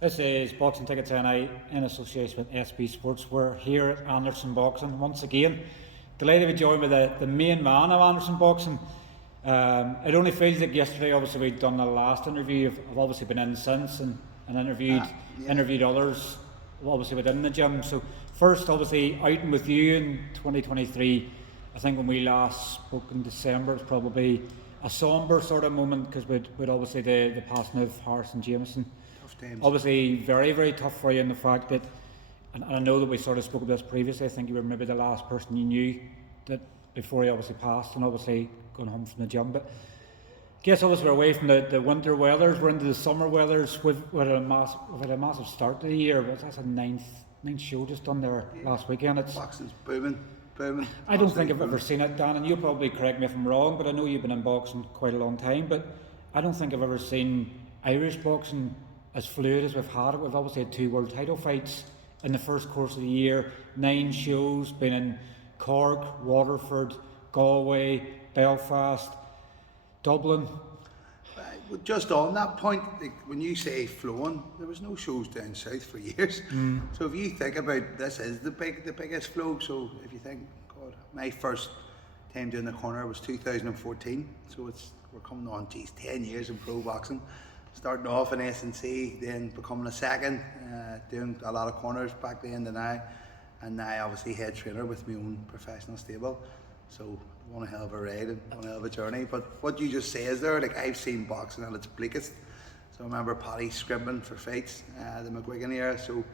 This is Boxing Tickets NI in association with SB Sports. We're here at Anderson Boxing once again. Delighted to be joined by the main man of Anderson Boxing. It only feels like yesterday, obviously, we'd done the last interview. I've obviously been in since and interviewed others, obviously within the gym. So, first, obviously, outing with you in 2023. I think when we last spoke in December, it's probably a sombre sort of moment because we'd obviously the passing of Harrison Jameson. Obviously very, very tough for you in the fact that, and I know that we sort of spoke about this previously, I think you were maybe the last person you knew that before he obviously passed and obviously going home from the gym. But I guess obviously we're away from the winter weathers, we're into the summer weathers. We've had a massive start to the year, but that's a ninth show just done there last weekend. Boxing's booming. I don't think I've ever seen it, Dan, and you'll probably correct me if I'm wrong, but I know you've been in boxing quite a long time, but I don't think I've ever seen Irish boxing as fluid as we've had it. We've obviously had 2 world title fights in the first course of the year, 9 shows, been in Cork, Waterford, Galway, Belfast, Dublin. Just on that point, like when you say flowing, there was no shows down south for years. So if you think about this is the biggest flow. So if you think, God, my first time doing the corner was 2014. So we're coming on 10 years in pro boxing. Starting off in S&C, then becoming a second, doing a lot of corners back then to now, and now obviously head trainer with my own professional stable. So one hell of a ride and one hell of a journey. But what you just say is there, like I've seen boxing at its bleakest. So I remember Paddy scribbling for fights, the McGuigan era. So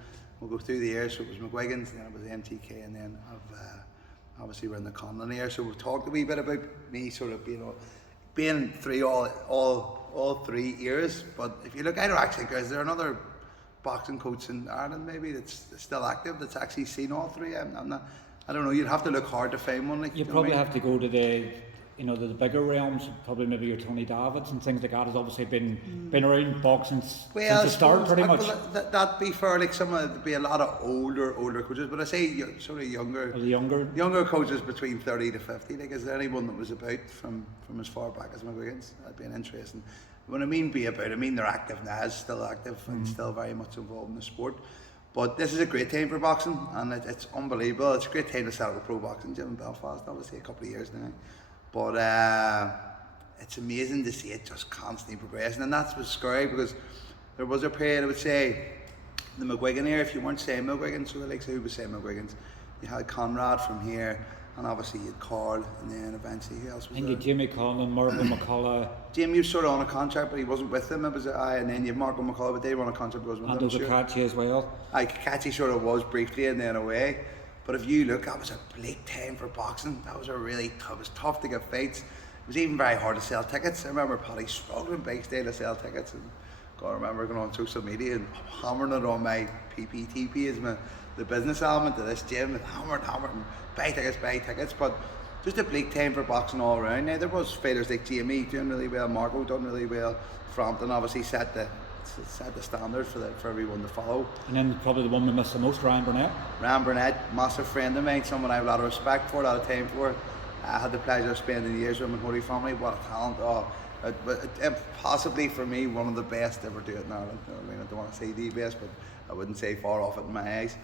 we'll go through the years. So it was McGuigan's, then it was MTK, and then obviously we're in the Conlon era. So we've talked a wee bit about me sort of being through all 3 eras. But if you look, I don't actually think, is there another boxing coach in Ireland maybe that's still active that's actually seen all 3? I'm not. I don't know. You'd have to look hard to find one. Like, you probably have to go to the bigger realms. Probably maybe your Tony Davids and things like that has obviously been around boxing since the start, pretty much. That'd be fair. Like there'd be a lot of older coaches, but I say sort of younger coaches between 30 to 50. Like, is there anyone that was about from as far back as McGuigan's? That'd be an interesting. When I mean I mean they're active now, still active and still very much involved in the sport. But this is a great time for boxing, and it's unbelievable. It's a great time to set up a pro boxing gym in Belfast, obviously a couple of years now. But it's amazing to see it just constantly progressing, and that's what's scary, because there was a period, I would say, the McGuigan era, if you weren't saying McGuigan, so the likes of who was saying McGuigan's, you had Conrad from here, and obviously you had Carl, and then eventually who else was there? I think you Jimmy Conlon, Marco McCullough. Jimmy was sort of on a contract, but he wasn't with them. It was and then you have Marco McCullough, but they were on a contract, but was with them. And there was Kachi as well. Kachi sort of was briefly and then away. But if you look, that was a bleak time for boxing. That was it was tough to get fights. It was even very hard to sell tickets. I remember Paddy struggling backstage to sell tickets, and God, I remember going on social media and hammering it on my PPTP as the business element of this gym, and hammered and buy tickets. But just a bleak time for boxing all around. Now there was fighters like Jamie doing really well, Marco done really well, Frampton obviously set the standard for everyone to follow. And then probably the one we missed the most, Ryan Burnett, massive friend of mine, someone I have a lot of respect for, a lot of time for. I had the pleasure of spending years with him in Holy Family. What a talent! Possibly for me one of the best to ever do it in Ireland. You know what I mean? I don't want to say the best, but I wouldn't say far off it in my eyes.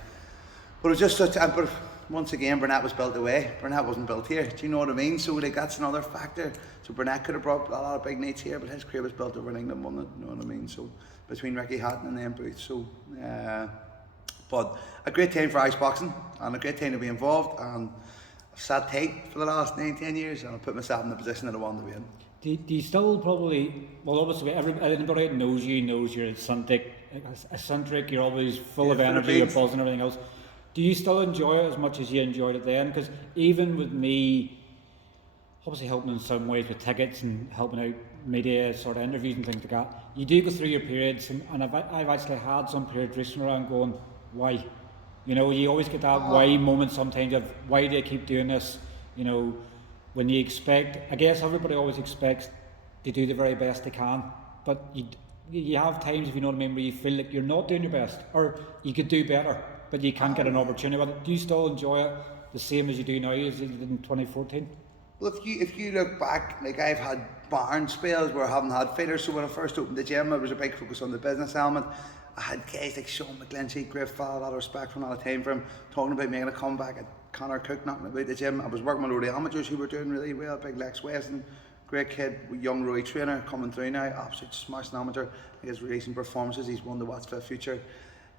But it was just such. But once again, Burnett was built away. Burnett wasn't built here. Do you know what I mean? So like that's another factor. So Burnett could have brought a lot of big nights here, but his career was built over in England, wasn't it? You know what I mean? So between Ricky Hatton and then Booth. So, but a great time for ice boxing and a great time to be involved. And I've sat tight for the last 9-10 years, and I've put myself in the position that I wanted to be in. Do you still probably, well obviously everybody that knows you're eccentric, you're always full of energy, you're buzzing and everything else. Do you still enjoy it as much as you enjoyed it then? Because even with me obviously helping in some ways with tickets and helping out media sort of interviews and things like that, you do go through your periods, and I've actually had some periods recently around going, why? You know, you always get that why moment sometimes of why do I keep doing this? You know, when you expect, I guess everybody always expects to do the very best they can, but you have times, if you know what I mean, where you feel like you're not doing your best, or you could do better, but you can't get an opportunity. But do you still enjoy it the same as you do now as you did in 2014? Well, if you look back, like I've had barn spells where I haven't had fighters. So when I first opened the gym, it was a big focus on the business element. I had guys like Sean McGlinchey, great fella, a lot of respect from a lot of time for him, talking about making a comeback, at Connor Cook knocking about the gym. I was working with all the amateurs who were doing really well, big Lex Weston, great kid, young Roy trainer coming through now, absolute smashing amateur. His recent performances, he's won the What's for the Future.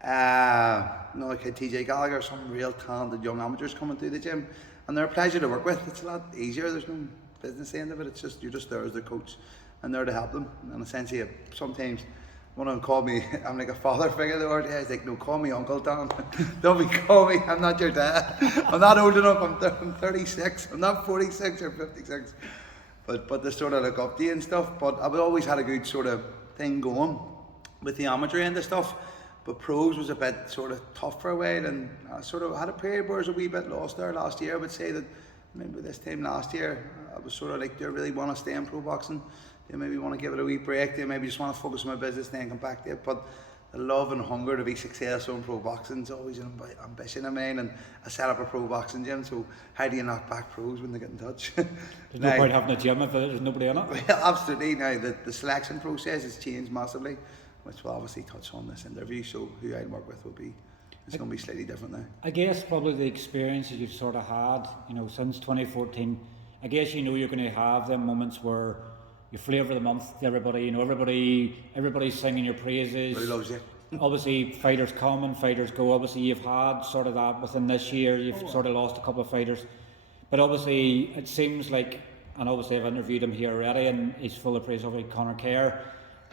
Another kid, TJ Gallagher, some real talented young amateurs coming through the gym, and they're a pleasure to work with. It's a lot easier, there's no business end of it, it's just, you're just there as the coach and there to help them. And essentially, sometimes one of them called me, I'm like a father figure the other day. I was like, no, call me Uncle Dan. Don't be call me, I'm not your dad. I'm not old enough, I'm 36, I'm not 46 or 56. But they sort of look up to you and stuff. But I've always had a good sort of thing going with the amateur end of stuff. But pros was a bit sort of tough for a while, and I sort of had a period where I was a wee bit lost there last year. I would say that maybe this time last year, I was sort of like, do I really want to stay in pro boxing? Do I maybe want to give it a wee break? Do I maybe just want to focus on my business and then come back to it? But the love and hunger to be successful in pro boxing is always an ambition of mine, and I set up a pro boxing gym, so how do you knock back pros when they get in touch? There's no point having a gym if there's nobody in it. Well, absolutely. Now the selection process has changed massively, which we'll obviously touch on this interview, so who I work with will be, it's going to be slightly different now. I guess probably the experiences you've sort of had, since 2014, I guess you're going to have them moments where you flavour the month to everybody, everybody's singing your praises. Everybody loves you. Obviously fighters come and fighters go. Obviously you've had sort of that within this year, you've sort of lost a couple of fighters. But obviously it seems like, and obviously I've interviewed him here already and he's full of praise over Conor Kerr.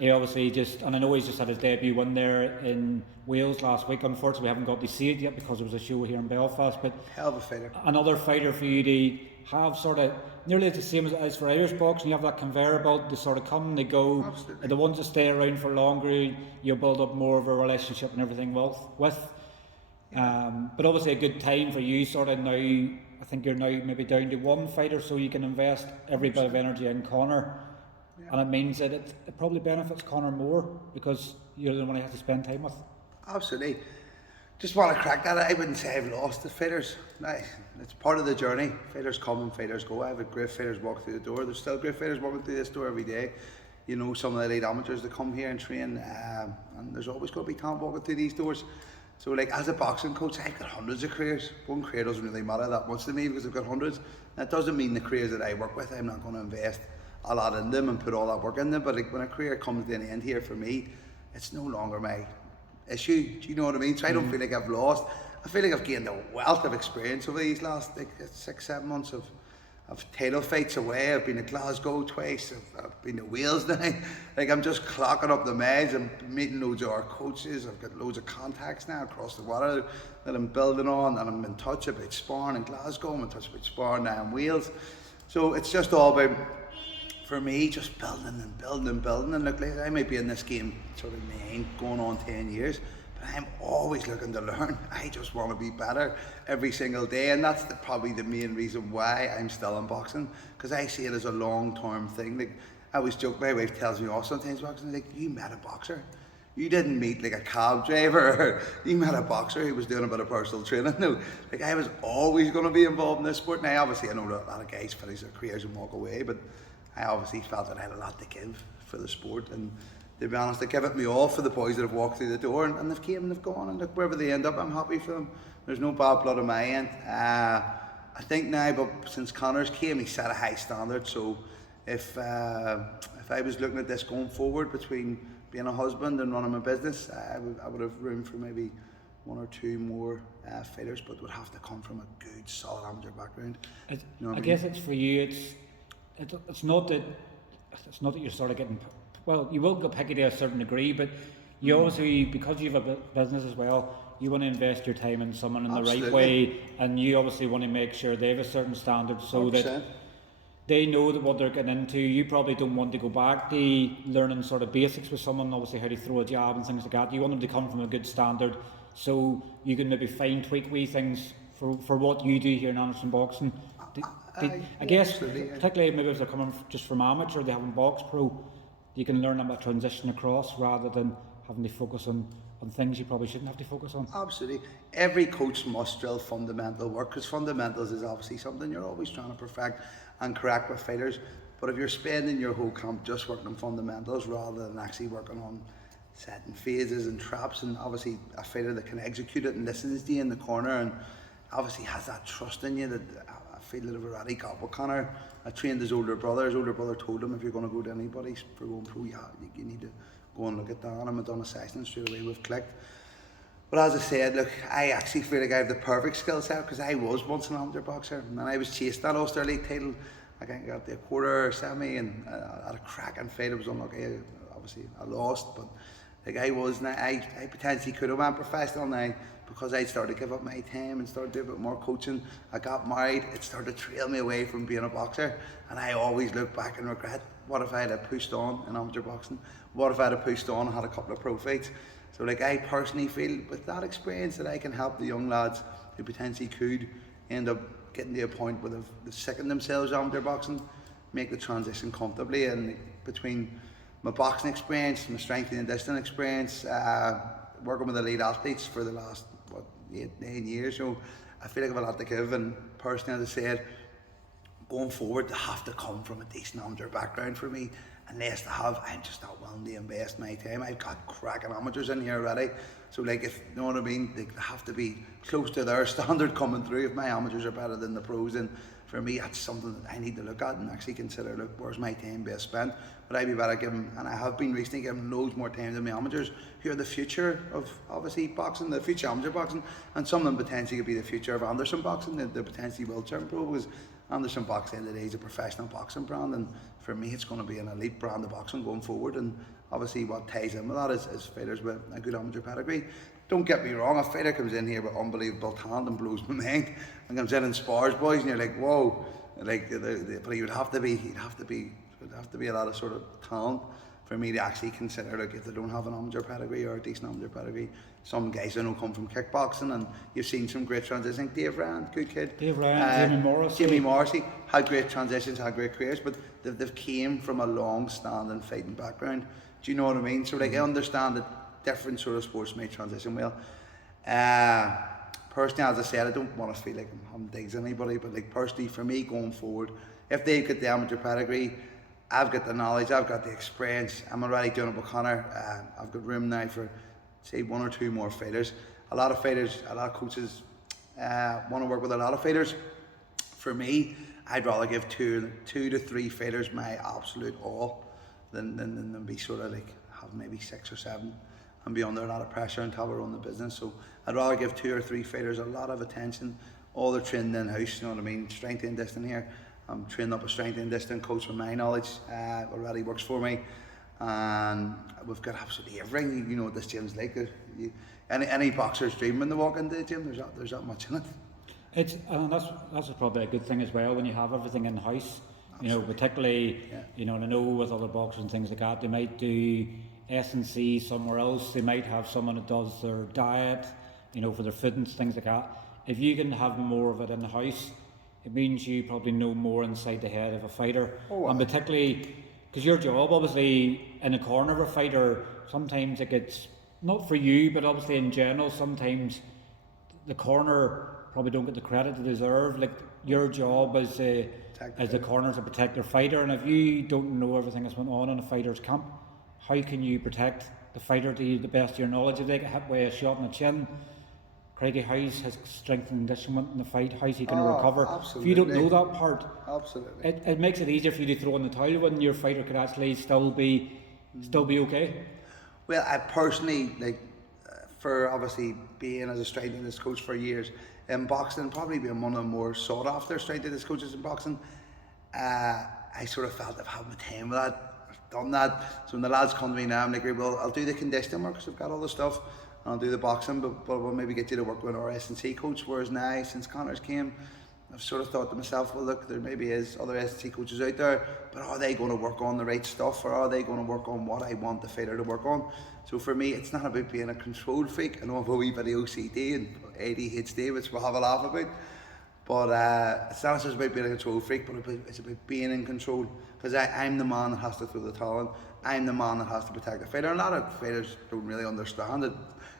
He obviously and I know he's just had his debut win there in Wales last week. Unfortunately we haven't got to see it yet because there was a show here in Belfast. But hell of a fighter. Another fighter for you to have sort of nearly the same as for Irish boxing. You have that conveyor belt, they sort of come and they go. Absolutely. The ones that stay around for longer, you build up more of a relationship and everything with. But obviously a good time for you sort of now. I think you're now maybe down to one fighter, so you can invest every bit of energy in Conor. Yeah. And it means that it probably benefits Conor more because you're the one he has to spend time with. Absolutely. Just want to crack that. I wouldn't say I've lost the fighters. It's part of the journey. Fighters come and fighters go. I have great fighters walk through the door. There's still great fighters walking through this door every day. Some of the elite amateurs that come here and train, and there's always going to be talent walking through these doors. So as a boxing coach, I've got hundreds of careers. One career doesn't really matter that much to me because I've got hundreds. That doesn't mean the careers that I work with, I'm not going to invest a lot in them and put all that work in them. But when a career comes to an end here for me, it's no longer my issue. Do you know what I mean? So I don't feel like I've lost. I feel like I've gained a wealth of experience over these last 6-7 months of title fights away. I've been to Glasgow twice. I've been to Wales now. I'm just clocking up the miles. I'm meeting loads of our coaches. I've got loads of contacts now across the water that I'm building on, and I'm in touch about sparring in Glasgow. I'm in touch about sparring now in Wales. So it's just all about, for me, just building and building and building. And look, I might be in this game sort of 9, going on 10 years, but I'm always looking to learn. I just want to be better every single day, and that's probably the main reason why I'm still in boxing, because I see it as a long-term thing. I always joke, my wife tells me off sometimes, boxing, you met a boxer. You didn't meet a cab driver. You met a boxer who was doing a bit of personal training. No, I was always going to be involved in this sport. Now, obviously, I know that a lot of guys finish their careers and walk away, but I obviously felt that I had a lot to give for the sport, and to be honest, they give it me all for the boys that have walked through the door, and they've came and they've gone, and look, wherever they end up, I'm happy for them. There's no bad blood on my end. I think now, but since Conor's came, he set a high standard. So if I was looking at this going forward between being a husband and running my business, I would have room for maybe 1 or 2 more fighters, but would have to come from a good, solid amateur background. I guess it's for you. It's not that you're sort of getting. Well, you will get picky to a certain degree, but you obviously, because you have a business as well, you want to invest your time in someone in the right way, and you obviously want to make sure they have a certain standard so 100%. That they know that what they're getting into. You probably don't want to go back to learning sort of basics with someone, obviously how to throw a jab and things like that. You want them to come from a good standard, so you can maybe tweak wee things for what you do here in Anderson Boxing. I guess, particularly maybe if they're coming just from amateur, they haven't boxed pro, you can learn about transition across rather than having to focus on things you probably shouldn't have to focus on. Absolutely. Every coach must drill fundamental work, because fundamentals is obviously something you're always trying to perfect and correct with fighters. But if you're spending your whole camp just working on fundamentals rather than actually working on setting phases and traps, and obviously a fighter that can execute it and listens to you in the corner and obviously has that trust in you that I feel that I've already got with Conor. I trained his older brother. His older brother told him, if you're going to go to anybody for going pro, you need to go and look at Dan. And I done a session straight away, we've clicked. But as I said, look, I actually feel like I have the perfect skill set because I was once an amateur boxer and I was chasing that Ulster League title. I got the quarter or semi and I had a cracking fight. I was unlucky, obviously I lost, but like I was, and I potentially could have went professional now because I started to give up my time and started doing a bit more coaching. I got married, it started to trail me away from being a boxer, and I always look back and regret, what if I had pushed on in amateur boxing? What if I had pushed on and had a couple of pro fights? So like I personally feel with that experience that I can help the young lads who potentially could end up getting to a point where they've sickened themselves of amateur boxing, make the transition comfortably, and between my boxing experience, my strength and distance experience, working with elite athletes for the last 8-9 years, so I feel like I have a lot to give. And personally, as I said, going forward, they have to come from a decent amateur background for me. Unless they have, I'm just not willing to invest my time. I've got cracking amateurs in here already, so like, if you know what I mean, they have to be close to their standard coming through. If my amateurs are better than the pros, then for me that's something that I need to look at and actually consider, look, where's my time best spent? But I'd be better giving, and I have been recently giving loads more time than my amateurs, who are the future of obviously boxing, the future amateur boxing, and some of them potentially could be the future of Anderson boxing. They potentially will turn pro, because Anderson boxing at the end of the day is a professional boxing brand, and for me it's going to be an elite brand of boxing going forward. And obviously what ties in with that is fighters with a good amateur pedigree. Don't get me wrong, a fighter comes in here with unbelievable talent and blows my mind and comes in and spars boys and you're like, whoa, like, but he'd have to be a lot of sort of talent for me to actually consider, like, if they don't have an amateur pedigree or a decent amateur pedigree. Some guys I know come from kickboxing, and you've seen some great transitions. Dave Rand, good kid. Dave Rand, Jimmy Morrissey had great transitions, had great careers, but they've came from a long-standing fighting background. Do you know what I mean? So like, I understand that different sort of sports may transition well. Personally, as I said, I don't want to feel like I'm having digs on anybody, but like personally for me going forward, if they've got the amateur pedigree, I've got the knowledge, I've got the experience, I'm already doing it with Conor. I've got room now for, say, 1 or 2 more fighters. A lot of fighters, a lot of coaches want to work with a lot of fighters. For me, I'd rather give 2 to 3 fighters my absolute all than be sort of like have maybe 6 or 7 and be under a lot of pressure and have to run the business. So I'd rather give 2 or 3 fighters a lot of attention. All they're trained in-house, you know what I mean? Strength and distance here. I'm trained up a strength and distance coach with my knowledge, already works for me, and we've got absolutely everything. You know what this gym's like. Any boxer's dream when they walk into the gym, there's that much in it. And that's probably a good thing as well when you have everything in house. You know, particularly, you know, and I know with other boxers and things like that, they might do S&C somewhere else. They might have someone that does their diet, you know, for their fitness, things like that. If you can have more of it in the house, it means you probably know more inside the head of a fighter. And particularly because your job, obviously, in a corner of a fighter, sometimes it gets, not for you, but obviously in general, sometimes the corner probably don't get the credit they deserve. Like, your job as the corner to protect their fighter, and if you don't know everything that's went on in a fighter's camp, how can you protect the fighter to the best of your knowledge? If they get hit by a shot in the chin, Craigie, how's his strength and conditioning in the fight? How's he going to recover? Absolutely. If you don't know that part, absolutely, it makes it easier for you to throw in the towel when your fighter could actually still be okay. Well, I personally, like, for obviously being as a strength and distance coach for years in boxing, probably being one of the more sought after strength and distance coaches in boxing, I sort of felt I've had my time with that. I've done that. So when the lads come to me now, I'm like, well, I'll do the conditioning work because I've got all the stuff. I'll do the boxing, but we'll maybe get you to work with our S&C coach. Whereas now, since Connor's came, I've sort of thought to myself, well, look, there maybe is other S&C coaches out there, but are they going to work on the right stuff, or are they going to work on what I want the fighter to work on? So for me, it's not about being a control freak. I know I have a wee bit of OCD and ADHD, which we'll have a laugh about, but it's not just about being a control freak, but it's about being in control, because I'm the man that has to throw the talent. I'm the man that has to protect the fighter. A lot of fighters don't really understand it.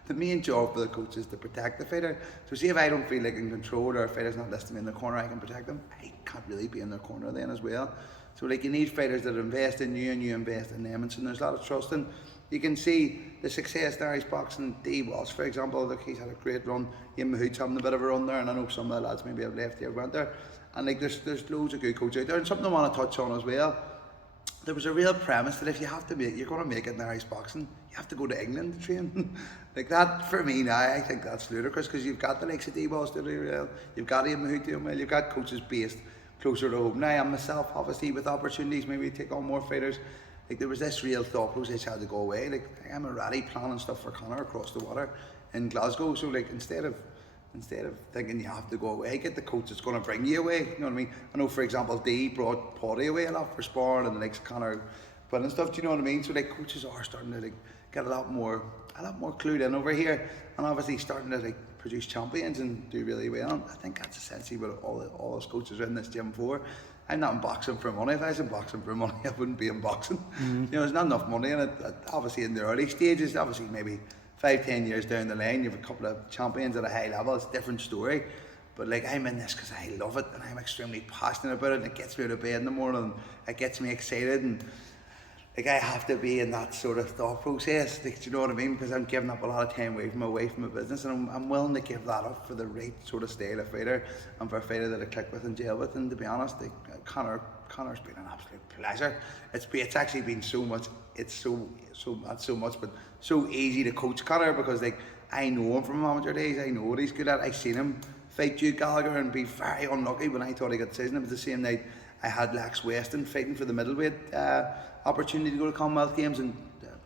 The main job for the coach is to protect the fighter. So see, if I don't feel like in control, or a fighter's not listening to me in the corner, I can protect them. I can't really be in their corner then as well. So like, you need fighters that invest in you and you invest in them, and so there's a lot of trust in. you can see the success in Irish boxing. D. Walsh, for example, look, he's had a great run. Ian Mahout's having a bit of a run there, and I know some of the lads maybe have left here, went there. And like there's loads of good coaches out there. And something I want to touch on as well. There was a real premise that if you have to make, you're going to make it in Irish boxing, you have to go to England to train. Like that, for me now, I think that's ludicrous, because you've got the likes of D. Walsh doing well, you've got Ian Mahout doing well, you've got coaches based closer to home. Now, I'm myself, obviously, with opportunities, maybe take on more fighters. Like there was this real thought process had to go away. Like I'm already planning stuff for Conor across the water in Glasgow. So like instead of thinking you have to go away, get the coach that's going to bring you away. You know what I mean? I know, for example, D brought Paddy away a lot for sparring, and the likes of Conor and stuff. Do you know what I mean? So like coaches are starting to like get a lot more clued in over here, and obviously starting to like produce champions and do really well. And I think that's essentially what all those coaches are in this gym for. I'm not in boxing for money. If I was in boxing for money, I wouldn't be in boxing. You know, there's not enough money in it. Obviously, in the early stages, obviously maybe 5-10 years down the line, you have a couple of champions at a high level. It's a different story. But like I'm in this because I love it, and I'm extremely passionate about it. And it gets me out of bed in the morning, and it gets me excited. And like I have to be in that sort of thought process. Like, do you know what I mean? Because I'm giving up a lot of time away from my business, and I'm willing to give that up for the right sort of style of fighter, and for a fighter that I click with and gel with. And to be honest, like, Conor's been an absolute pleasure. It's actually been so much. It's so not so much, but so easy to coach Conor, because like I know him from amateur days. I know what he's good at. I seen him fight Duke Gallagher and be very unlucky when I thought he got decision. It was the same night I had Lex Weston fighting for the middleweight opportunity to go to Commonwealth Games, and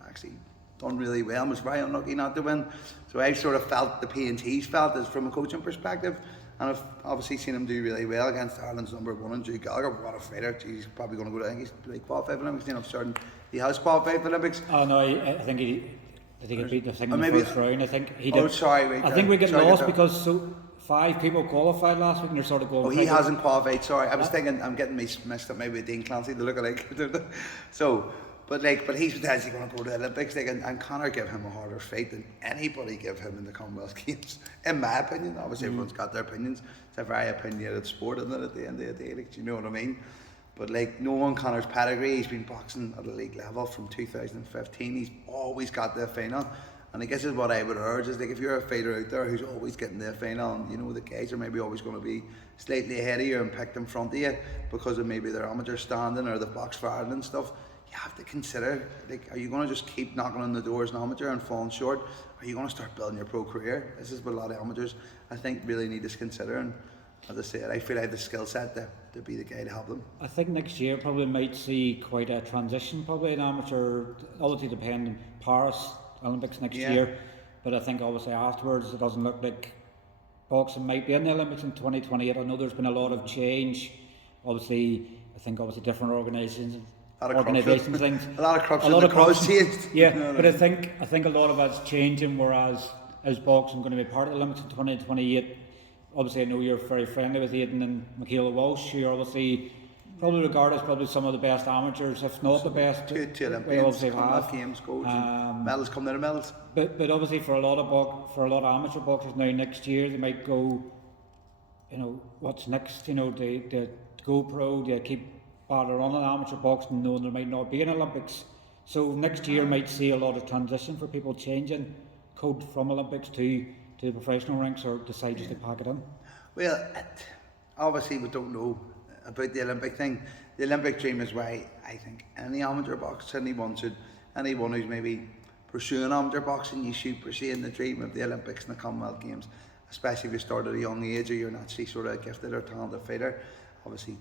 actually done really well. I was very unlucky not to win. So I've sort of felt the pains he's felt as from a coaching perspective, and I've obviously seen him do really well against Ireland's number one, and Duke Gallagher. What a fighter! He's probably going to go to, I think he's like qualified for Olympics. I'm certain he has qualified for Olympics. Oh no, I think he beat the thing in the first round. I think he did. Oh, sorry, wait, I think we get lost because 5 people qualified last week, and they're sort of going. Oh, he hasn't qualified. Sorry, I was thinking I'm getting me messed up. Maybe with Dean Clancy, the look-alike. So, but he's potentially going to go to the Olympics. Like, and Conor give him a harder fight than anybody give him in the Commonwealth Games, in my opinion. Obviously, everyone's got their opinions. It's a very opinionated sport, isn't it? At the end of the day, like, do you know what I mean? But like, knowing Conor's pedigree, he's been boxing at a league level from 2015. He's always got the final. And I guess is what I would urge is like, if you're a fighter out there who's always getting to the final, and you know the guys are maybe always going to be slightly ahead of you and picked in front of you because of maybe their amateur standing or the box for Ireland and stuff, you have to consider, like, are you going to just keep knocking on the doors as an amateur and falling short? Or are you going to start building your pro career? This is what a lot of amateurs, I think, really need to consider. And as I said, I feel I have the skill set to be the guy to help them. I think next year probably might see quite a transition, probably in amateur, obviously depending Paris Olympics next year, but I think obviously afterwards it doesn't look like boxing might be in the Olympics in 2028. I know there's been a lot of change, obviously different organisations things. A lot of corruption. A lot of corruption changed. Yeah, but I think a lot of it's changing. Whereas is boxing going to be part of the Olympics in 2028? Obviously, I know you're very friendly with Aidan and Michaela Walsh. You're obviously probably regarded as probably some of the best amateurs, if not the best. Two Olympians, Commonwealth Games, gold, medals come out of medals. But obviously for a lot of amateur boxers now next year they might go, you know, what's next? You know, they go pro, they keep battle running amateur boxing, knowing there might not be an Olympics. So next year might see a lot of transition for people changing code from Olympics to the professional ranks, or decide just to pack it in. Well, obviously we don't know about the Olympic thing. The Olympic dream is why I think any amateur boxer, anyone who's maybe pursuing amateur boxing, you should pursue the dream of the Olympics and the Commonwealth Games, especially if you start at a young age or you're naturally sort of a gifted or talented fighter. Obviously,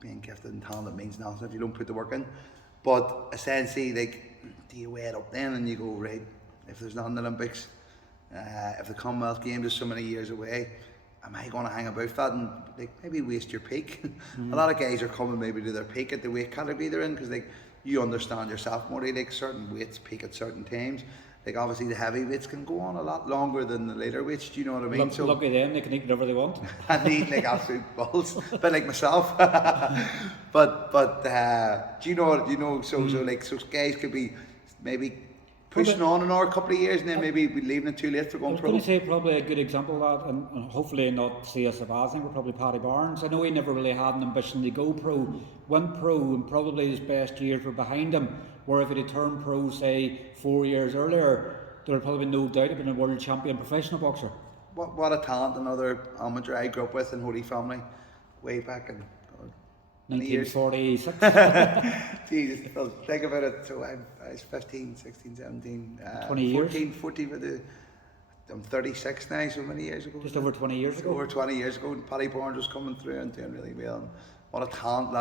being gifted and talented means nothing if you don't put the work in. But essentially, like, do you weigh it up then and you go, right, if there's not an Olympics, if the Commonwealth Games is so many years away, am I going to hang about that and like maybe waste your peak? A lot of guys are coming maybe to their peak at the weight category they're in, because like you understand yourself more. Like certain weights peak at certain times. Like obviously the heavyweights can go on a lot longer than the lighter weights. Do you know what I mean? So lucky them, they can eat whatever they want. And eat like absolute balls, but like myself. but do you know? So guys could be maybe pushing on another couple of years and then maybe leaving it too late for I going was pro. going to say probably a good example of that, and hopefully not see us as bad thing, but probably Paddy Barnes. I know he never really had an ambition to go pro, went pro, and probably his best years were behind him. Where if he'd had turned pro, say 4 years earlier, there would probably been no doubt he'd been a world champion professional boxer. What a talent! Another amateur I grew up with in Holy Family, way back in 1946. Jesus, well, think about it. So I was 15, 16, 17, 20 14, years. 14 with the. I'm 36 now, so many years ago. Just over 20 years ago. Over 20 years ago, and Paddy Barnes was coming through and doing really well. And what a talent!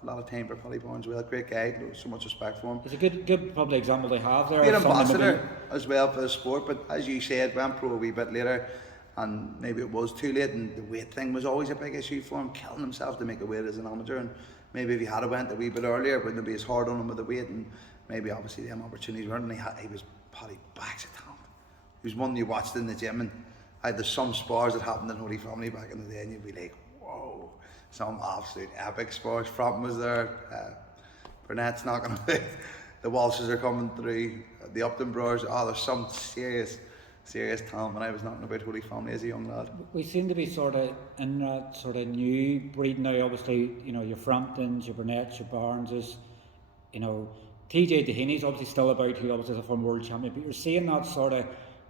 A lot of time for Paddy Barnes. Well, a great guy. So much respect for him. It's a good probably example they have there. Be an of someone ambassador as well for the sport, but as you said, went pro a wee bit later, and maybe it was too late, and the weight thing was always a big issue for him, killing himself to make a weight as an amateur. And maybe if he had went a wee bit earlier, it wouldn't be as hard on him with the weight, and maybe obviously them opportunities weren't. And he was Paddy bags of talent. He was one you watched in the gym, and there's some spars that happened in Holy Family back in the day, and you'd be like, whoa, some absolute epic spars. Frampton was there, Burnett's knocking about, the Walshes are coming through, the Upton brothers. There's some serious talent when I was knocking about Holy Family as a young lad. We seem to be sort of in that sort of new breed now. Obviously, you know, your Framptons, your Burnetts, your Barneses, you know, TJ Dehaney's obviously still about, who obviously is a former world champion, but you're seeing that sort of,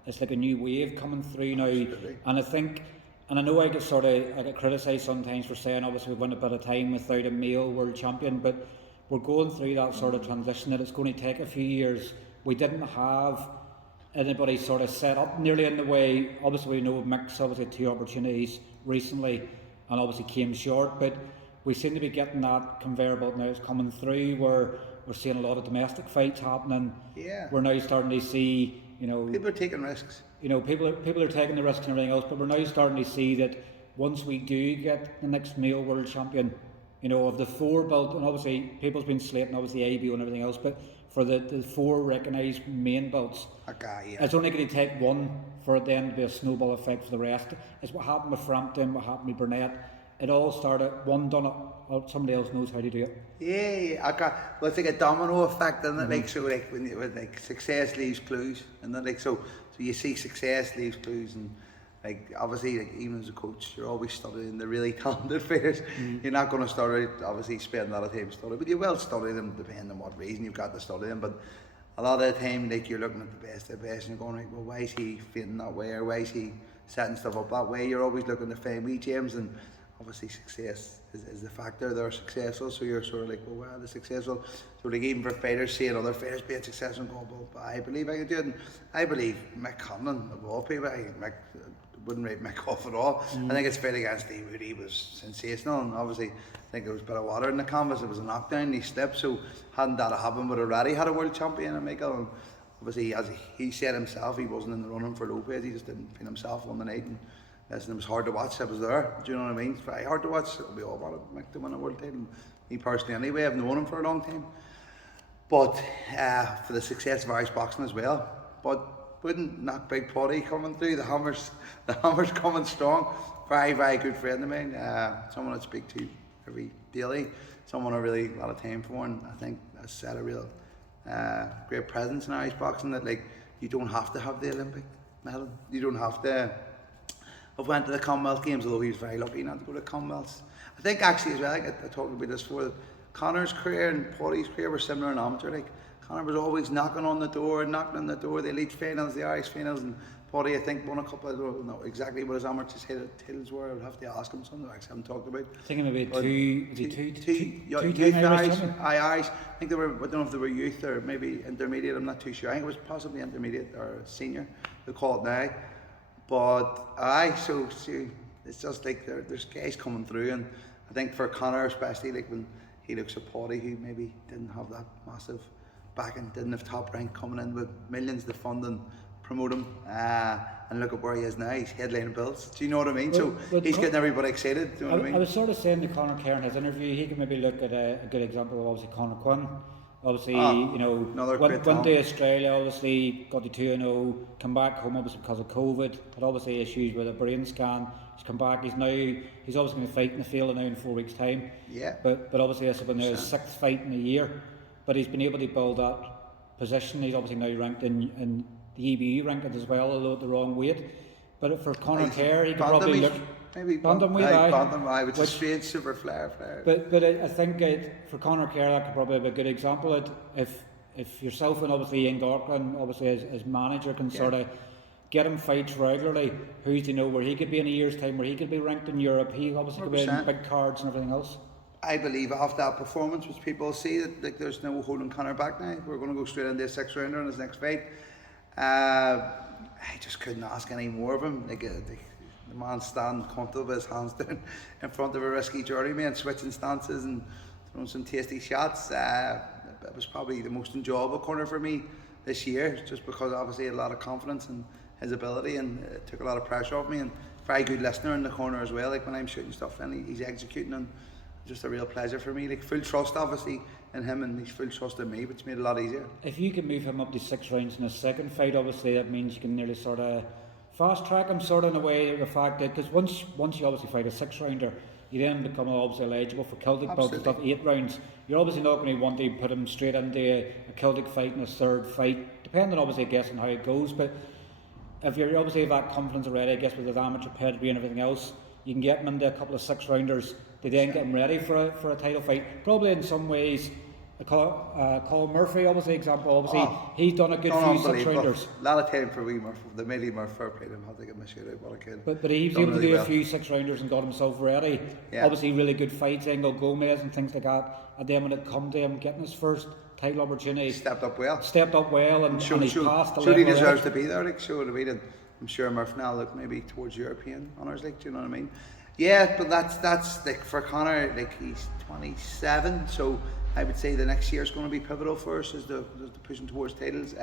it's like a new wave coming through now. Absolutely. And I think, and I know I get criticised sometimes for saying obviously we've went a bit of time without a male world champion, but we're going through that sort of transition that it's going to take a few years. We didn't have anybody sort of set up nearly in the way. Obviously we know Mick's obviously had 2 opportunities recently and obviously came short, but we seem to be getting that conveyor belt now. It's coming through where we're seeing a lot of domestic fights happening. Yeah. We're now starting to see, you know, People are taking risks. you know, people are taking the risks and everything else, but we're now starting to see that once we do get the next male world champion, you know, of the 4 belt, and obviously people's been slating obviously ABO and everything else, but for the 4 recognised main belts, it's only going to take one for it then to be a snowball effect for the rest. It's what happened with Frampton, what happened with Burnett. It all started, one done it, somebody else knows how to do it. Yeah, well, it's like a domino effect, isn't it? Like, so like when like success leaves clues, and then like so you see success leaves clues, and like obviously like even as a coach, you're always studying the really talented players. You're not going to start out obviously spend a lot of time studying, but you will study them depending on what reason you've got to study them. But a lot of the time, like you're looking at the best of the best, and you're going like, well, why is he fitting that way, or why is he setting stuff up that way? You're always looking to find wee gems, and obviously success is the factor. They're successful, so you're sort of like, well, wow, they're successful. So like even for fighters, seeing other fighters being successful and going, well, I believe I can do it. And I believe Mick Conlon, of all people, I think Mick wouldn't rate Mick off at all. I think his fight against Steve Woody was sensational, and obviously I think there was a bit of water in the canvas. It was a knockdown, he slipped, so hadn't that happened, would already had a world champion in Michael. And obviously, as he said himself, he wasn't in the running for Lopez, he just didn't feel himself on the night. And listen, it was hard to watch. I was there. Do you know what I mean? It's very hard to watch. We all wanted Mick to win a world title. Me personally, anyway, I've known him for a long time. But for the success of Irish boxing as well. But wouldn't knock Big Potty coming through. The hammer's coming strong. Very, very good friend of mine. Someone I speak to every daily. Someone I really a lot of time for, and I think has set a real great presence in Irish boxing. That like you don't have to have the Olympic medal. You don't have to. I've went to the Commonwealth Games, although he was very lucky not to go to the Commonwealths. I think actually as well, I talked about this before, that Conor's career and Paddy's career were similar in amateur. Like Conor was always knocking on the door, the elite finals, the Irish finals, and Paddy I think won a couple. I don't know exactly what his amateur titles were. I would have to ask him something I actually haven't talked about. I think maybe two youth Irish. Irish. I think they were. I don't know if they were youth or maybe intermediate. I'm not too sure. I think it was possibly intermediate or senior. They call it now. But so it's just like there's guys coming through, and I think for Conor especially, like when he looks at Paddy, who maybe didn't have that massive backing, didn't have Top Rank coming in with millions to fund and promote him, and look at where he is now. He's headlining bills. Do you know what I mean? But he's getting everybody excited. Do you know what I mean? I was sort of saying to Conor Kerr in his interview, he can maybe look at a good example of obviously Conor Quinn. Obviously, you know, went to Australia, obviously got the 2-0, come back home obviously because of COVID, had obviously issues with a brain scan. He's come back, he's obviously going to fight in the field now in 4 weeks' time. Yeah. But obviously this has been his 6th fight in a year. But he's been able to build that position. He's obviously now ranked in the EBU rankings as well, although at the wrong weight. But for Conor Kerr, he could probably look maybe bantamweight, which is straight super flare. But I think for Conor Kerr, that could probably be a good example. If yourself and obviously Ian Gorkin, obviously as manager, can sort of get him fights regularly, who's to know where he could be in a year's time, where he could be ranked in Europe. He obviously could be in big cards and everything else. I believe after that performance, which people see that like, there's no holding Conor back now. We're going to go straight into a 6th rounder in his next fight. I just couldn't ask any more of him. Like, the man standing comfortable with his hands down in front of a risky journeyman, switching stances and throwing some tasty shots. It was probably the most enjoyable corner for me this year, just because obviously he had a lot of confidence in his ability, and it took a lot of pressure off me. And very good listener in the corner as well. Like when I'm shooting stuff and he's executing, and just a real pleasure for me. Like full trust obviously in him, and he's full trust in me, which made it a lot easier. If you can move him up to 6 rounds in a second fight, obviously that means you can nearly sort of fast track him sort of in a way, the fact that because once you obviously fight a 6 rounder, you then become obviously eligible for Celtic belts and stuff, 8 rounds. You're obviously not going to want to put him straight into a Celtic fight in a 3rd fight, depending obviously I guess on how it goes. But if you're obviously have that confidence already, I guess with his amateur pedigree and everything else, you can get him into a couple of 6 rounders to then get him ready for a title fight. Probably in some ways, Colin Murphy, obviously example. Obviously, he's done a good few 6 rounders. A lot of time for wee Murphy. The Millie Murphy played him. Had to give him a shout out. What a kid. But he was able to do a few 6 rounders and got himself ready. Yeah. Obviously, really good fights, Engel Gomez and things like that. And then when it come to him getting his first title opportunity, stepped up well, and he passed the level. He deserves to be there. Like, I'm sure Murphy now look maybe towards European honours. Like, do you know what I mean? Yeah, but that's like for Conor, like he's 27, so I would say the next year is going to be pivotal for us as the pushing towards titles.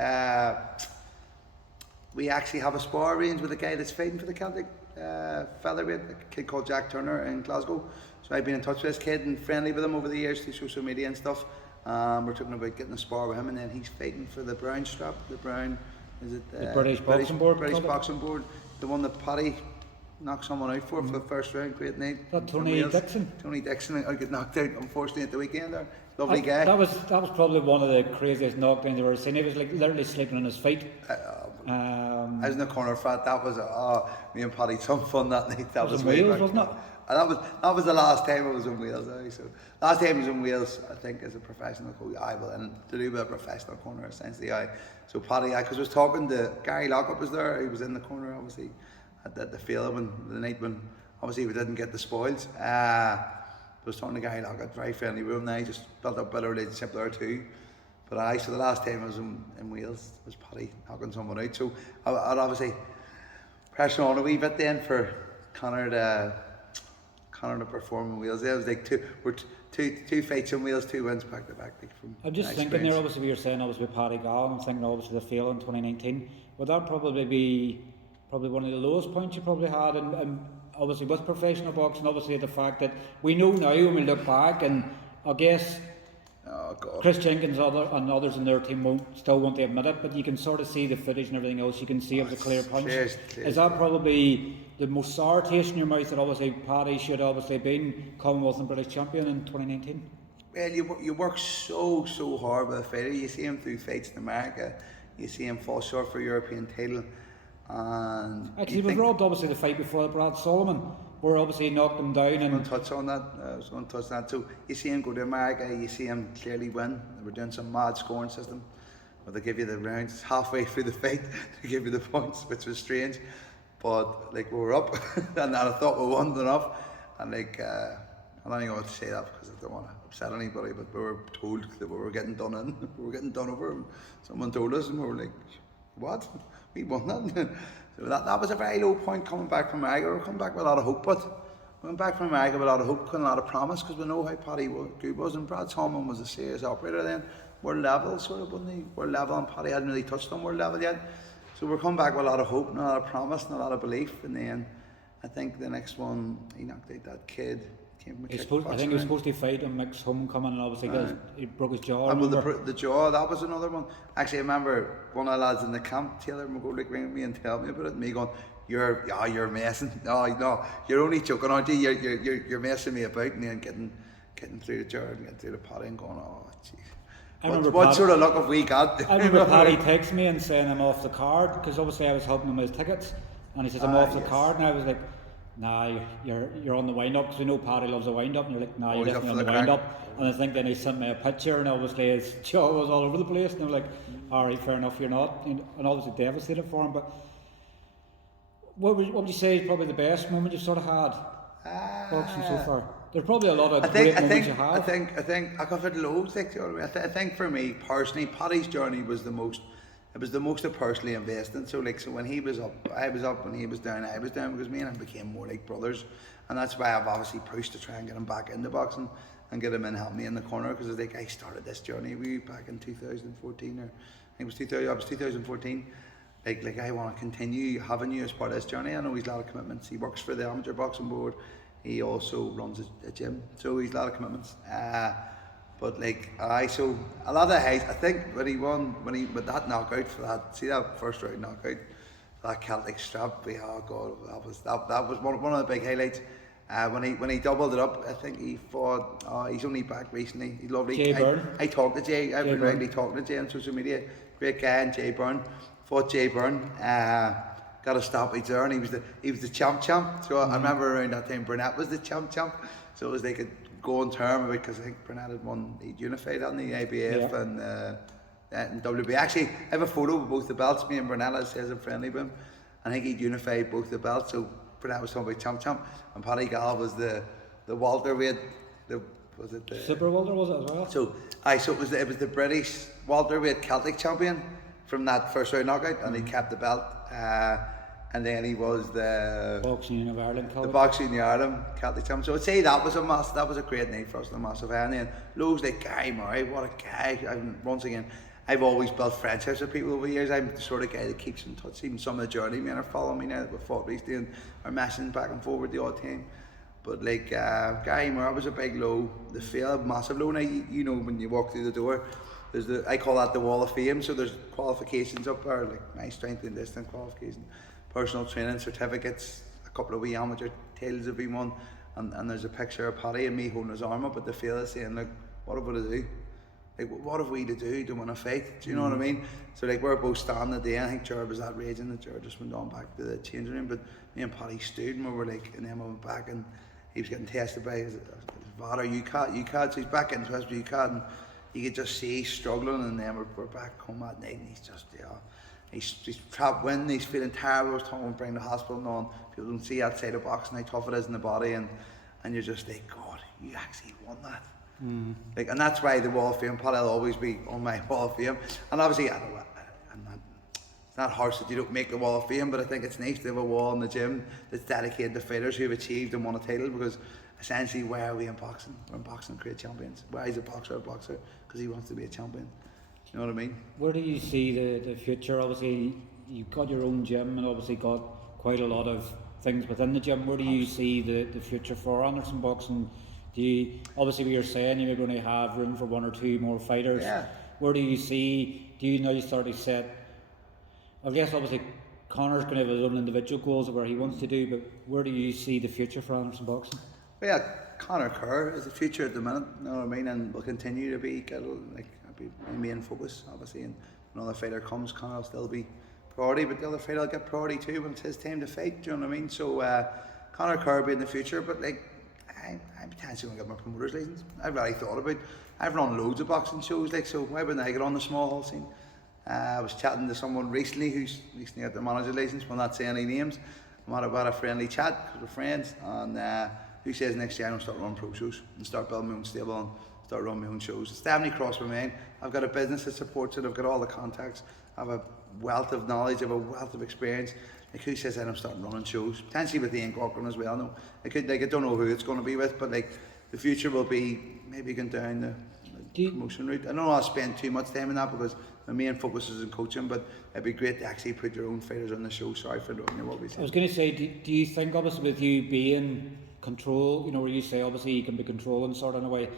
We actually have a spar range with a guy that's fighting for the Celtic featherweight, a kid called Jack Turner in Glasgow. So I've been in touch with this kid and friendly with him over the years through social media and stuff. We're talking about getting a spar with him, and then he's fighting for the Brown strap. The Brown, is it the British boxing board? British boxing board, the one that Paddy knocked someone out for the first round. Great night. That Tony Dixon. Tony Dixon, I got knocked out unfortunately at the weekend there. Lovely guy. That was probably one of the craziest knockdowns I've ever seen. He was like literally sleeping on his feet. I was in the corner fat. That was me and Paddy had some fun that night. That was in Wales, wasn't it? And that was the last time I was in Wales. So last time I was in Wales, I think, as a professional coach. And to do with a professional corner essentially. So Paddy, because I was talking to Gary Lockup was there. He was in the corner obviously at the field when the night when obviously we didn't get the spoils. I was talking to Gary Lockup, very friendly with him now. He just built up a better relationship there too. But so the last time I was in Wales was Paddy knocking someone out. So I'd obviously pressure on a wee bit then for Conor to perform in Wales. Yeah, it was like two fights in Wales, 2 wins back to back. I'm just thinking there, obviously, we were saying obviously with Paddy Gallen, I'm thinking obviously the fail in 2019. Would that probably be one of the lowest points you probably had, and obviously with professional boxing, obviously the fact that we know now when we look back, and I guess Chris Jenkins and others in their team still won't admit it, but you can sort of see the footage and everything else. You can see it was a clear punch. Is that probably the most sour taste in your mouth that obviously Paddy should obviously been Commonwealth and British champion in 2019? Well, you work so hard with a fighter. You see him through fights in America. You see him fall short for a European title. And actually, he was robbed obviously the fight before Brad Solomon, where obviously he knocked him down. And I was going to touch that. So you see him go to America, you see him clearly win. They were doing some mad scoring system where they give you the rounds halfway through the fight to give you the points, which was strange. But like we were up, and I thought we won enough. And like I don't even want to say that because I don't want to upset anybody, but we were told that we were getting done in, we were getting done over. And someone told us, and we were like, "What? We won that." So that was a very low point coming back from America. We coming back with a lot of hope, but we went back from America with a lot of hope and a lot of promise because we know how Paddy good was, and Brad Solomon was a serious operator then. World level sort of, wasn't he? World level, and Paddy hadn't really touched on world level yet. So we're coming back with a lot of hope and a lot of promise and a lot of belief. And then I think the next one, he knocked out that kid. I think he was supposed to fight on Mick's homecoming, and obviously he broke his jaw. And with the jaw, that was another one. Actually, I remember one of the lads in the camp, Taylor McGoldrick, ringing me and telling me about it. And me going, "You're messing. No, you're only joking, aren't you? You're messing me about." And then getting through the jaw and getting through the potty and going, "Oh, jeez." What sort of luck have we got? I remember Paddy texted me and saying I'm off the card, because obviously I was helping him with his tickets, and he says I'm off the card, and I was like, nah, you're on the wind up, because we know Paddy loves the wind up, and you're like, nah, you're definitely on the wind up. And I think then he sent me a picture, and obviously his jaw was all over the place, and I was like, alright, fair enough, you're not, and obviously devastated for him. But what would you say is probably the best moment you've sort of had boxing so far? There's probably a lot of great moments you have. I think I've had loads. Like, you know what I mean? I think for me personally, Paddy's journey was the most. It was the most I personally invested in. So when he was up, I was up. When he was down, I was down, because me and him became more like brothers. And that's why I've obviously pushed to try and get him back into boxing and get him in, help me in the corner. Because I think I started this journey back in 2014, or I think it was 2014. Like I want to continue having you as part of this journey. I know he's a lot of commitments. He works for the Amateur Boxing Board. He also runs a gym, so he's a lot of commitments. But so a lot of highs. I think when he with that knockout for that first round knockout, that Celtic strap. Oh God, that was one of the big highlights. When he doubled it up, I think he fought. He's only back recently. He's lovely. Jay Byrne. I talked to Jay. I've been regularly talking to Jay on social media. Great guy, and Jay Byrne. Fought Jay Byrne. Got a stoppage there, and he was the champ. So I remember around that time Burnett was the champ. So it was like a going term, because I think Burnett had won. He'd unified on the IBF and WB. Actually, I have a photo of both the belts. Me and Burnett, as says I'm friendly with him. I think he'd unified both the belts. So Burnett was talking about champ, and Paddy Gall was the welterweight. Was it the super welter, was it as well? So it was the British welterweight Celtic champion from that first round knockout, and he kept the belt. And then he was the Boxing Union of Ireland. The Boxing Union of Ireland Celtic champion. So I'd say that was a great night for us, a massive. And then loads like Gary Murray, what a guy! Once again, I've always built friendships with people over the years. I'm the sort of guy that keeps in touch. Even some of the journey men are following me now that we've fought recently and are messaging back and forward the odd time. But Gary Murray was a big low. The feel, massive low. Now you know when you walk through the door, there's I call that the wall of fame. So there's qualifications up there, like my strength and distance qualification, personal training certificates, a couple of wee amateur titles have been won, and there's a picture of Paddy and me holding his arm up, but the feel is saying, look, what have we to do? Like, what have we to do to win a fight? Do you know what I mean? So we're both standing at the end. I think Jared was that raging, and Jared just went on back to the changing room, but me and Paddy stood, and we were and then we went back, and he was getting tested by his VAR or UCAD, so he's back getting tested by UCAD, and you could just see he's struggling, and then we're back home that night, and he's just, he's trapped wind, he's feeling terrible. I was talking about bringing the hospital and on. People don't see outside of boxing how tough it is in the body, and you're just like, God, you actually won that. And that's why the Wall of Fame, Paddy will always be on my Wall of Fame. And obviously, it's not harsh that you don't make the Wall of Fame, but I think it's nice to have a wall in the gym that's dedicated to fighters who have achieved and won a title, because essentially, why are we in boxing? We're in boxing to create champions. Why is a boxer a boxer? Because he wants to be a champion. You know what I mean? Where do you see the future? Obviously, you've got your own gym, and obviously got quite a lot of things within the gym. Where do you see the future for Anderson Boxing? Obviously, what you're saying, you're going to have room for one or two more fighters. Yeah. Where do you see? Do you know you start to set? I guess obviously Connor's going to have his own individual goals of where he wants to do, but where do you see the future for Anderson Boxing? Well, yeah, Connor Kerr is the future at the minute. You know what I mean? And will continue to be my main focus, obviously. And when another fighter comes, Connor will still be priority, but the other fighter will get priority too when it's his time to fight. Do you know what I mean? So Connor Kerr will be in the future, but I'm potentially going to get my promoter's license. I've already thought about it. I've run loads of boxing shows, so why wouldn't I get on the small hall scene? I was chatting to someone recently who's recently got their manager's license. Will not say any names. I had a friendly chat because we're friends, and who says next year I'm going to start running pro shows and start building my own stable and start running my own shows. It's definitely crossed my mind. I've got a business that supports it. I've got all the contacts. I have a wealth of knowledge. I have a wealth of experience. Who says I'm starting running shows? Potentially with Ian Cochran as well. No, I don't know who it's going to be with, but the future will be maybe going down the promotion route. I don't want to spend too much time on that because my main focus is in coaching, but it'd be great to actually put your own fighters on the show. Sorry for doing what we said. I was going to say, do you think obviously with you being control, where you say obviously you can be controlling sort of in a way,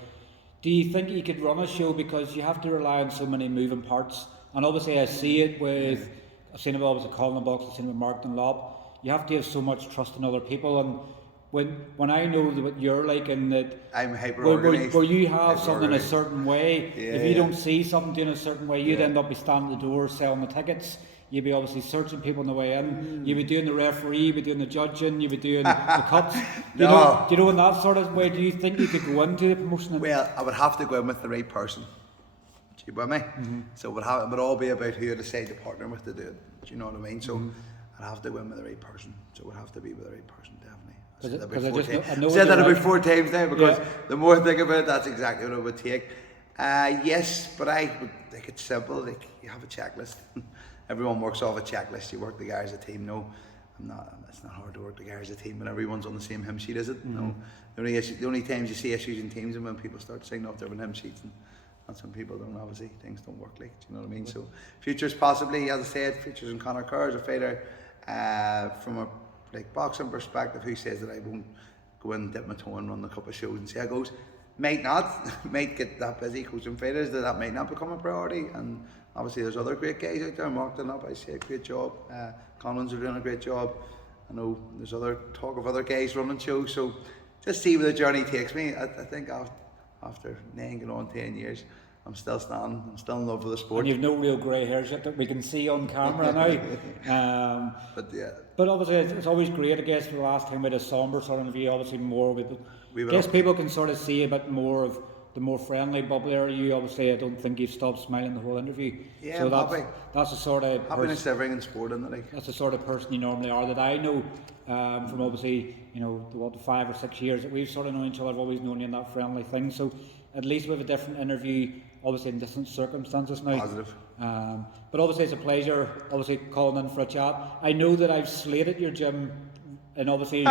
do you think you could run a show because you have to rely on so many moving parts? And obviously I see it with, I've seen it obviously Colin the Box, I've seen it with Mark Dunlop. You have to have so much trust in other people, and when I know what you're like, and that I'm hyper where organised. you have something a certain way, if you Yeah. don't see something doing a certain way, you'd Yeah. end up be standing at the door selling the tickets. You'd be obviously searching people on the way in. You'd be doing the referee, you'd be doing the judging, you'd be doing the cuts. Do No. you know in that sort of way, do you think you could go into the promotion? Well, I would have to go in with the right person. Do you with me? So it would all be about who I decide to partner with to do it. Do you know what I mean? So I'd have to go in with the right person. So it would have to be with the right person, definitely. I've said that about 4 times now, because the more I think about it, that's exactly what it would take. Yes, but I would think it's simple. Like, you have a checklist. Everyone works off a checklist. You work the guys as a team. No, it's not hard to work the guys as a team when everyone's on the same hymn sheet, is it? No. The only times you see issues in teams is when people start signing off different hymn sheets, and that's when people don't, obviously, things don't work, like, do you know what I mean? So futures possibly, as I said, futures in Conor Kerr as a fighter. From a boxing perspective, who says that I won't go in, dip my toe and run a couple of shows and see how it goes? Might not. Might get that busy coaching fighters that might not become a priority. And obviously there's other great guys out there. Mark done up, I say, a great job. Collins are doing a great job. I know there's other talk of other guys running shows, so just see where the journey takes me. I think after 9 going on 10 years, I'm still standing. I'm still in love with the sport. And you've no real grey hairs yet that we can see on camera now. But yeah. But obviously it's always great, I guess, the last time we had a sombre sort of interview, obviously more with I guess people can sort of see a bit more of the more friendly, bubbly you. Obviously, I don't think you've stopped smiling the whole interview. Yeah, so I'm happy. That's the sort of happiness everything in sport, isn't it? Like? That's the sort of person you normally are, that I know from obviously, the 5 or 6 years that we've sort of known each other. I've always known you in that friendly thing. So at least we have a different interview, obviously in different circumstances now. Positive. But obviously it's a pleasure, obviously, calling in for a chat. I know that I've slated your gym and obviously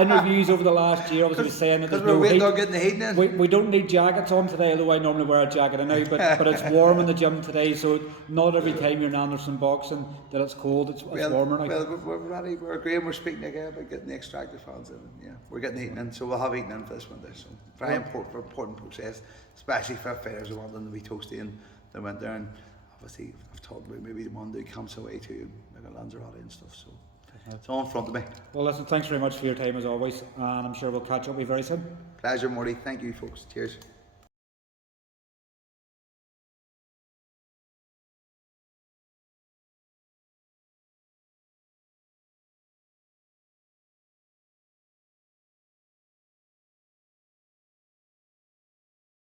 interviews over the last year, obviously saying that there's no heat. Getting the heat in. We don't need jackets on today, although I normally wear a jacket now, but it's warm in the gym today, so not every time you're in Anderson boxing that it's cold, it's warmer now. Well, we're ready, we're agreeing, we're speaking again about getting the extractor fans in. Yeah, we're getting the heating in, so we'll have heating in for this winter. So very important process, especially for fighters who want them to be toasty in the winter. And obviously I've talked about maybe Monday camps away too, like a Lanzarote and stuff, so it's all in front of me. Well, listen, thanks very much for your time as always, and I'm sure we'll catch up with you very soon. Pleasure, Morty. Thank you, folks. Cheers.